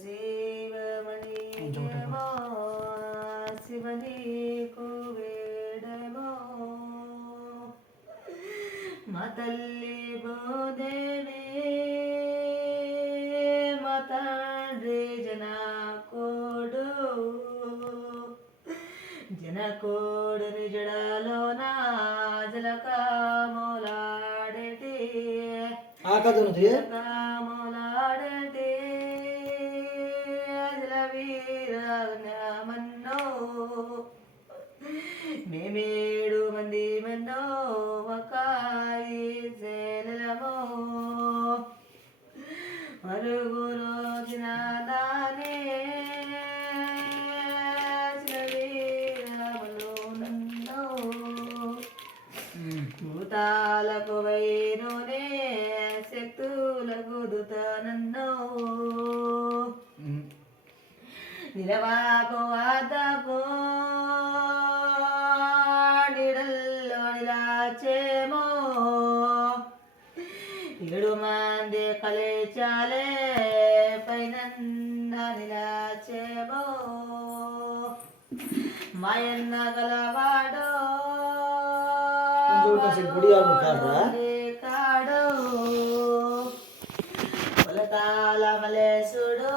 శివమణి నమో శివనీకు వేడమో మా తల్లి భూదేవి మా తండ్రి జనకోడుని జడలోన జలకామోలాడేటి జలకామోలాడేటి జలవీరమన్నో మేమేడు మంది మన్నో ఒకాయి సేలమో మరుగురు దినాదానే భూతాలకు వైనోనే శక్తులకు దుతనన్నో నిలవాకు వాదకు నిడల్లో నిలాచేమో ఏడు మంది కలిచాలే పైనంద నిలాచేమో మాయన్న గలవాడో కాడో కులతాల మలేశుడు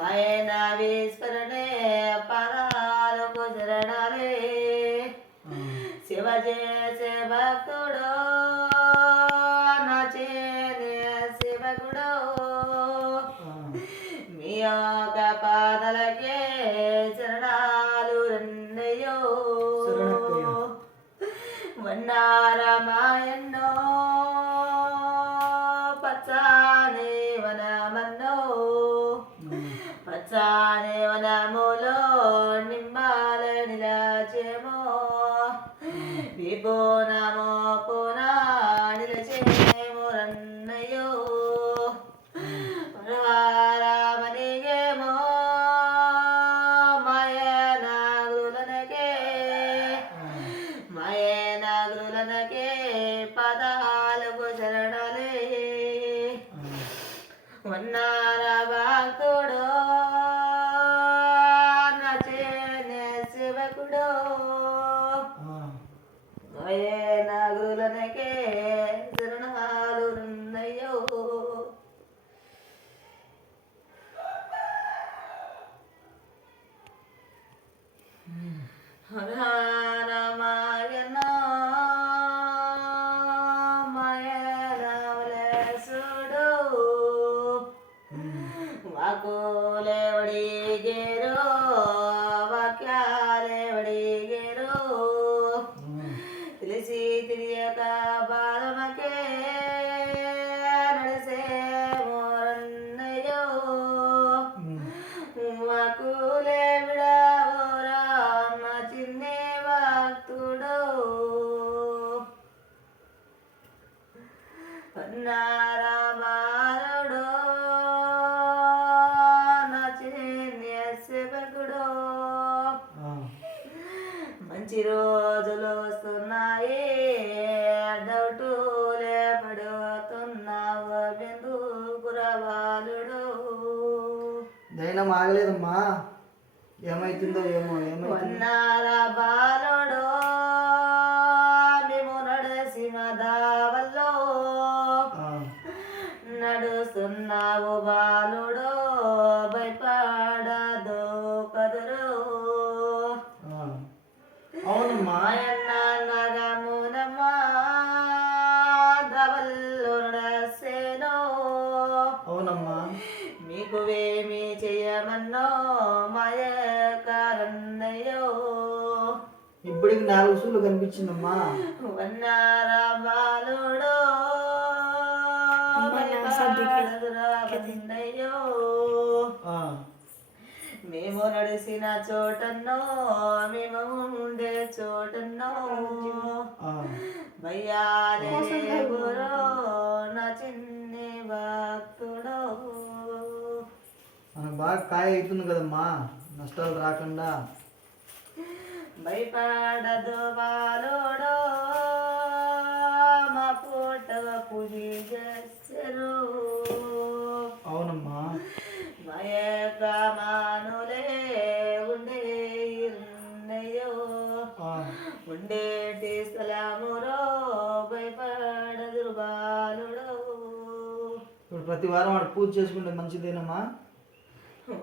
మయనావీశ్వరుడే పదాలకు శరణాలే శివ చేసే భక్తుడు నచేనే శివకుడు మీ యొక్క పాదలకే శరణాలు రెండయో వన్నారమాయన్నో పచ్చానే వనమన్నో పచ్చానే వనములో నిమ్మాల నిలచేమో విభోనమో పునా నిలచేమో రన్నయో రామనిగేమో మాయనాగులనకే పదాలకు శరణలే వన్నార భక్తుడు నచేనే శివకుడు మాయనాగులనకే శరణాలు ఉన్నయ్యో రామాయణ మయనవలసుడు వాకులేవడిగేరు వాక్యాలేవడిగేరు తెలిసి తెలియక బాలమకే నడిసే మోరన్నయ్యో వాకులే విడవరా చిన్నే భక్తుడు పన్నారామారుడు నచిన్య శివకుడు మంచి రోజులు వస్తున్నాయి డౌటులే పడుతున్నావు బిందు కురవాలుడు దైనం ఆగలేదమ్మా ఏమైతుందో ఏమో వన్నార బాలుడు మేము నడసిన దావల్లో నడుస్తున్నావు బాలుడు భయపడదు కదురు అవునమ్మా మాయన్న నగమునమ్మా దవల్లో నడసేనో అవునమ్మా మీకు వేమి చేయమన్నో మాయకారన్నయ్యో ఇప్పటికి 4 సూలు కనిపించిందమ్మా వన్నార బాలుడు భయపడదురాన్నయ్యో మేము నడిసిన చోటన్నో మేము ఉండే చోటన్నో భయ్యాలే గురు నా చిన్ని భక్తుడు మనకు బాగా కాయ అవుతుంది కదమ్మా నష్టాలు రాకుండా భయపడదు బాలుడు మా పూట పూజ లేరు అవునమ్మా. మయక మానులే ఉండే ఉన్నయ్యో ఆ, ఉండేటి స్థలమురో భయపడదురు బాలుడు ఇప్పుడు ప్రతి వారం వాడు పూజ చేసుకుంటే మంచిదేనమ్మా.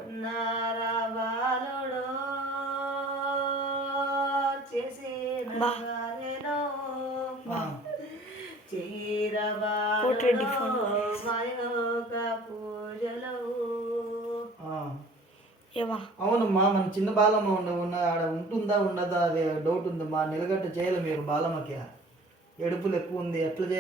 ఉన్నారా బాలుడు చేసిన నేను ఆ, చీరబాలుడు మయొక పూజలు ఆ. అవునమ్మా, మన చిన్న బాలమ్మ ఆడ ఉంటుందా ఉండదా అదే డౌట్ ఉందమ్మా. నిలగట్ట చేయాలి మీరు బాలమ్మకి. ఎడుపులు ఎక్కువ ఉంది, ఎట్లా చేయాలి?